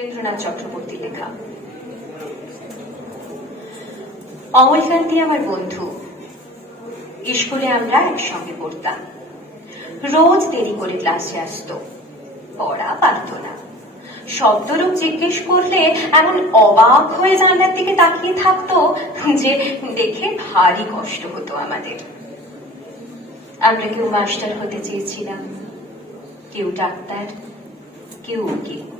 বীরেন্দ্রনাথ চক্রবর্তী লেখা। অমলকান্তি আমার বন্ধু। স্কুলে আমরা একসঙ্গে পড়তাম। রোজ দেরি করে ক্লাসে আসতো। পড়া পারত না। শব্দলোক জিজ্ঞেস করলে এমন অবাক হয়ে জানলার দিকে তাকিয়ে থাকতো যে দেখে ভারী কষ্ট হতো আমাদের। আমরা কেউ মাস্টার হতে চেয়েছিলাম, কেউ ডাক্তার, কেউ উকিল।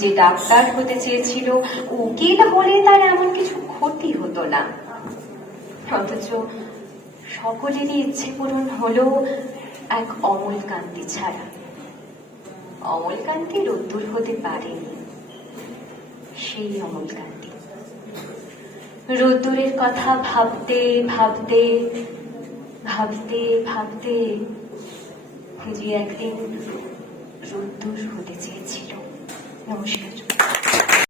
যে ডাক্তার হতে চেয়েছিল, উকিল হলে তার এমন কিছু ক্ষতি হতো না। অথচ সকলেরই ইচ্ছে পূরণ হলো এক অমল কান্তি ছাড়া। অমল কান্তি রোদ্দুর হতে পারেনি। সেই অমল কান্তি রোদ্দুরের কথা ভাবতে ভাবতে ভাবতে ভাবতে যে একদিন রোদ্দুর হতে চেয়েছিল। নমস্কার